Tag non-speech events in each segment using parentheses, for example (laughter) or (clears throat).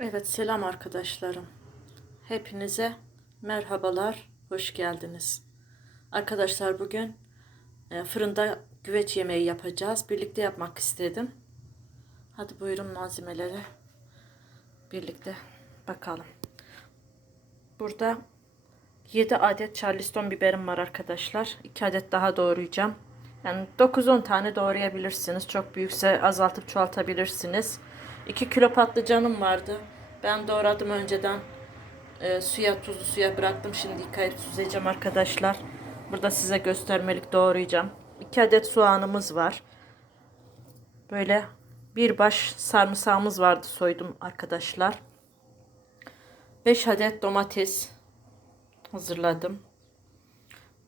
Evet selam arkadaşlarım. Hepinize merhabalar, hoş geldiniz. Arkadaşlar bugün e, fırında güveç yemeği yapacağız. Birlikte yapmak istedim. Hadi buyurun malzemeleri birlikte bakalım. Burada 7 adet charleston biberim var arkadaşlar. 2 adet daha doğrayacağım. Yani 9-10 tane doğrayabilirsiniz. Çok büyükse azaltıp çoğaltabilirsiniz. 2 kilo patlıcanım vardı. Ben doğradım önceden. E, suya tuzlu suya bıraktım. Şimdi yıkayıp süzeceğim arkadaşlar. Burada size göstermelik doğrayacağım. 2 adet soğanımız var. Böyle bir baş sarımsağımız vardı soydum arkadaşlar. 5 adet domates hazırladım.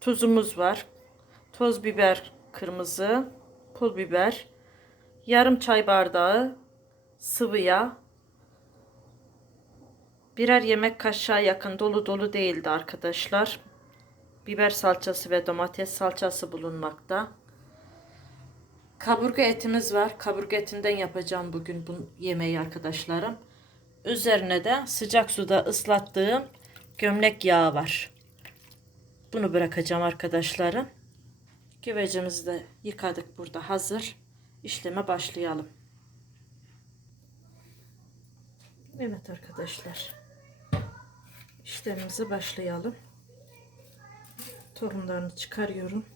Tuzumuz var. Toz biber kırmızı, pul biber, yarım çay bardağı sıvı yağ, birer yemek kaşığı yakın dolu dolu değildi arkadaşlar. Biber salçası ve domates salçası bulunmakta. Kaburga etimiz var. Kaburga etinden yapacağım bugün bu yemeği arkadaşlarım. Üzerine de sıcak suda ıslattığım gömlek yağı var. Bunu bırakacağım arkadaşlarım. Güvecimizi de yıkadık burada hazır. İşleme başlayalım. Evet arkadaşlar. İşlemimize başlayalım. Tohumlarını çıkarıyorum.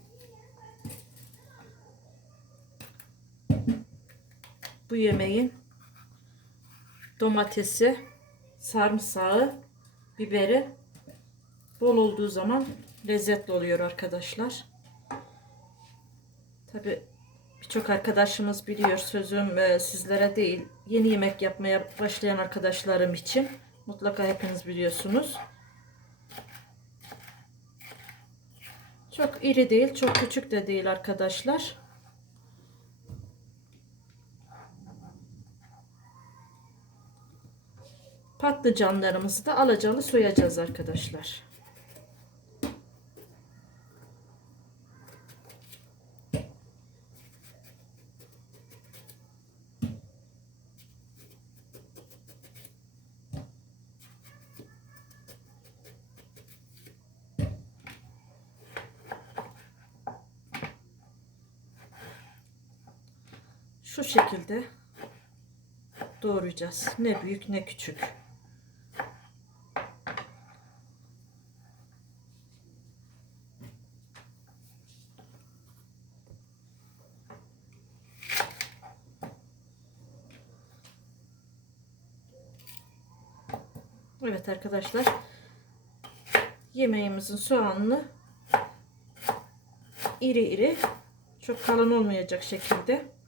Bu yemeğin domatesi, sarımsağı, biberi bol olduğu zaman lezzetli oluyor arkadaşlar. Tabi birçok arkadaşımız biliyor sözüm e, sizlere değil yeni yemek yapmaya başlayan arkadaşlarım için mutlaka hepiniz biliyorsunuz. Çok iri değil çok küçük de değil arkadaşlar. Patlıcanlarımızı da alacalı soyacağız arkadaşlar. Şu şekilde doğrayacağız. Ne büyük ne küçük. Evet arkadaşlar. Yemeğimizin soğanını iri iri çok kalın olmayacak şekilde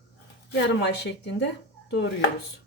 yarım ay şeklinde doğruyoruz.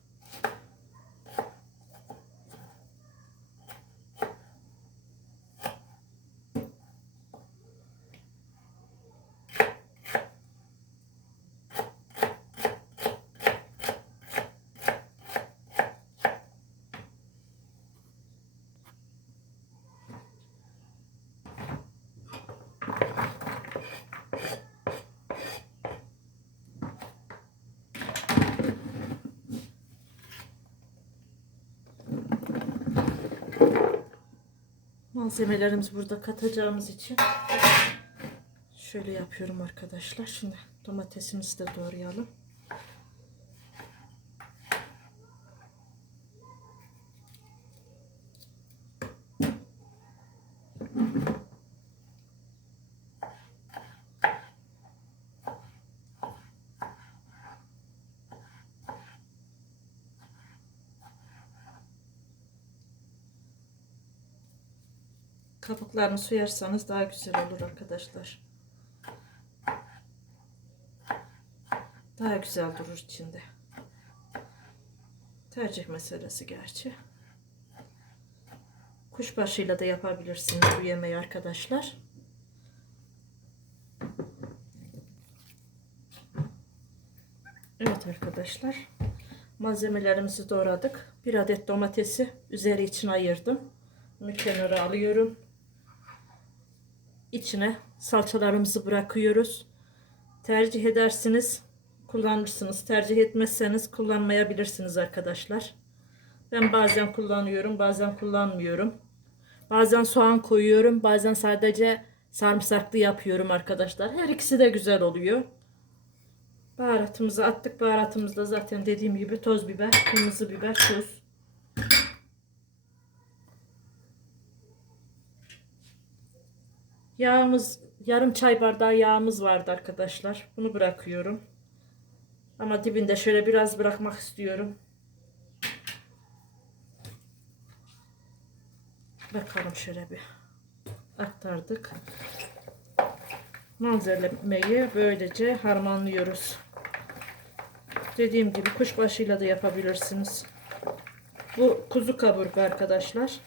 Malzemelerimiz burada katacağımız için şöyle yapıyorum arkadaşlar. Şimdi domatesimizi de doğrayalım. Kabuklarını soyarsanız daha güzel olur arkadaşlar. Daha güzel durur içinde. Tercih meselesi gerçi. Kuşbaşıyla da yapabilirsiniz bu yemeği arkadaşlar. Evet arkadaşlar. Malzemelerimizi doğradık. Bir adet domatesi üzeri için ayırdım. Bunu kenara alıyorum içine salçalarımızı bırakıyoruz. Tercih edersiniz kullanırsınız. Tercih etmezseniz kullanmayabilirsiniz arkadaşlar. Ben bazen kullanıyorum, bazen kullanmıyorum. Bazen soğan koyuyorum, bazen sadece sarımsaklı yapıyorum arkadaşlar. Her ikisi de güzel oluyor. Baharatımızı attık. Baharatımız da zaten dediğim gibi toz biber, kırmızı biber, tuz. Yağımız yarım çay bardağı yağımız vardı arkadaşlar. Bunu bırakıyorum. Ama dibinde şöyle biraz bırakmak istiyorum. Bakalım şöyle bir aktardık. Malzemeyi böylece harmanlıyoruz. Dediğim gibi kuşbaşıyla da yapabilirsiniz. Bu kuzu kaburga arkadaşlar.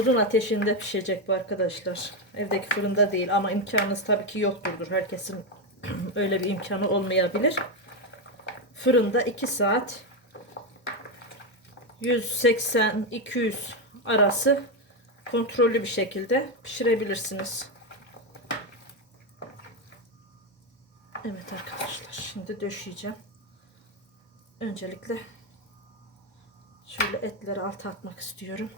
Odun ateşinde pişecek bu arkadaşlar. Evdeki fırında değil ama imkanınız tabii ki yoktur. Herkesin (clears throat) öyle bir imkanı olmayabilir. Fırında 2 saat 180-200 arası kontrollü bir şekilde pişirebilirsiniz. Evet arkadaşlar şimdi döşeyeceğim. Öncelikle şöyle etleri alta atmak istiyorum.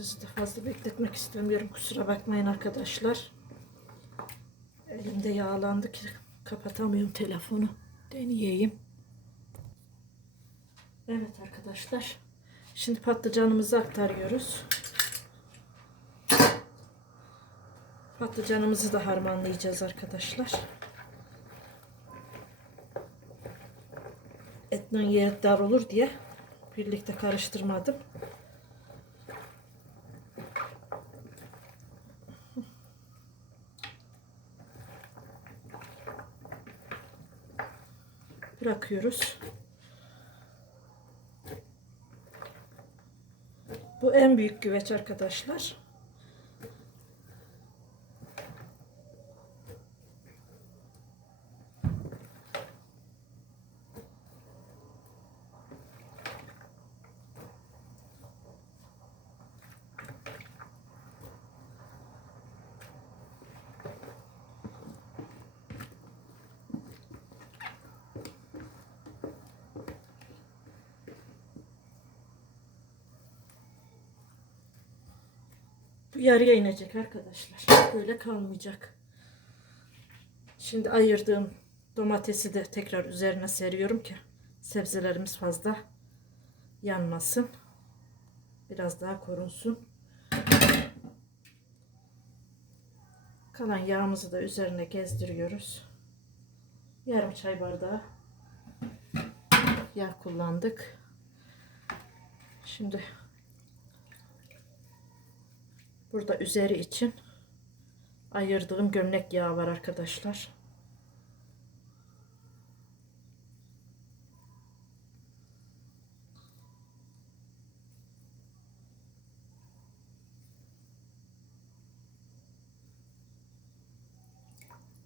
Sizi de fazla bekletmek istemiyorum. Kusura bakmayın arkadaşlar. Elimde yağlandı ki kapatamıyorum telefonu. Deneyeyim. Evet arkadaşlar. Şimdi patlıcanımızı aktarıyoruz. Patlıcanımızı da harmanlayacağız arkadaşlar. Etin yeri dar olur diye birlikte karıştırmadım. Bırakıyoruz. Bu en büyük güveç arkadaşlar. Yarıya inecek arkadaşlar. Böyle kalmayacak. Şimdi ayırdığım domatesi de tekrar üzerine seriyorum ki sebzelerimiz fazla yanmasın. Biraz daha korunsun. Kalan yağımızı da üzerine gezdiriyoruz. Yarım çay bardağı yağ kullandık. Şimdi Burada üzeri için ayırdığım gömlek yağı var arkadaşlar.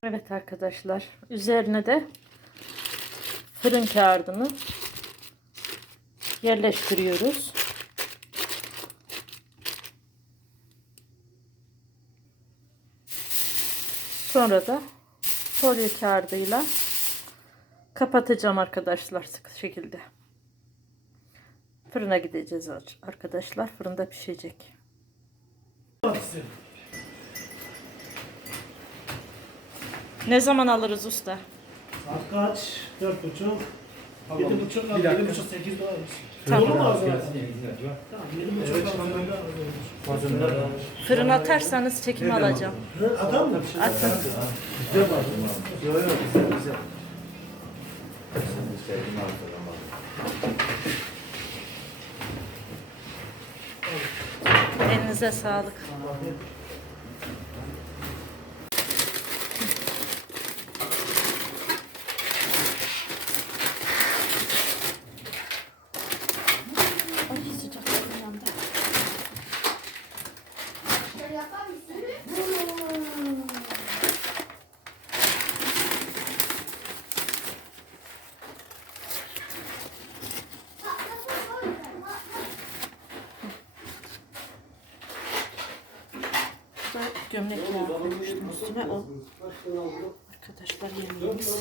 Evet arkadaşlar üzerine de fırın kağıdını yerleştiriyoruz. Sonra da folyo kağıdıyla kapatacağım arkadaşlar sık şekilde. Fırına gideceğiz arkadaşlar. Fırında pişecek. Ne zaman alırız usta? Saat kaç? Dört buçuk. Tamam. Yedi buçuk, Bir yedi dakika. buçuk, sekiz dolar. Tamam. Olur mu az. Tamam, yedi buçuk Evet. Fazla Fırın atarsanız çekim Nereden alacağım. Adam mı? Atın. Bizde var. Yok yok. Sen istediğin Elinize sağlık. Ay sıcak yandı. Şöyle yapar mısın? Patlasın o yüzden. Patlasın. Burada gömlek yağı üstüne. O arkadaşlar yemeğimiz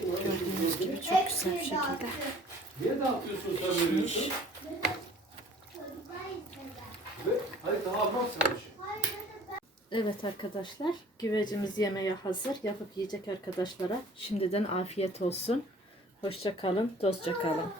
gördüğünüz gibi çok güzel bir şekilde Niye dağıtıyorsun sen veriyorsun? Ve hayır daha almam sana bir. Evet arkadaşlar güvecimiz yemeğe hazır. Yapıp yiyecek arkadaşlara şimdiden afiyet olsun. Hoşça kalın, dostça kalın.